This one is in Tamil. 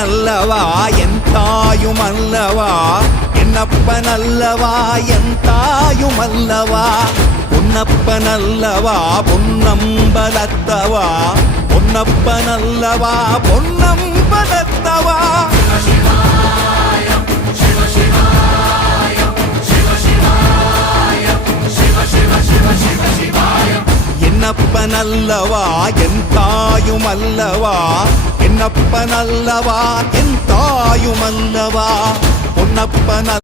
பொன்னப்பனல்லவா என் தாயுமல்லவா என்னப்பனல்லவா என் தாயுமல்லவா பொன்னப்பனல்லவா பொன்னம்பலத்தவா பொன்னப்பனல்லவா பொன்னம்பலத்தவா என்னப்பனல்லவா என் தாயுமல்லவா என்னப்பனல்லவா என் தாயுமல்லவா பொன்னப்பன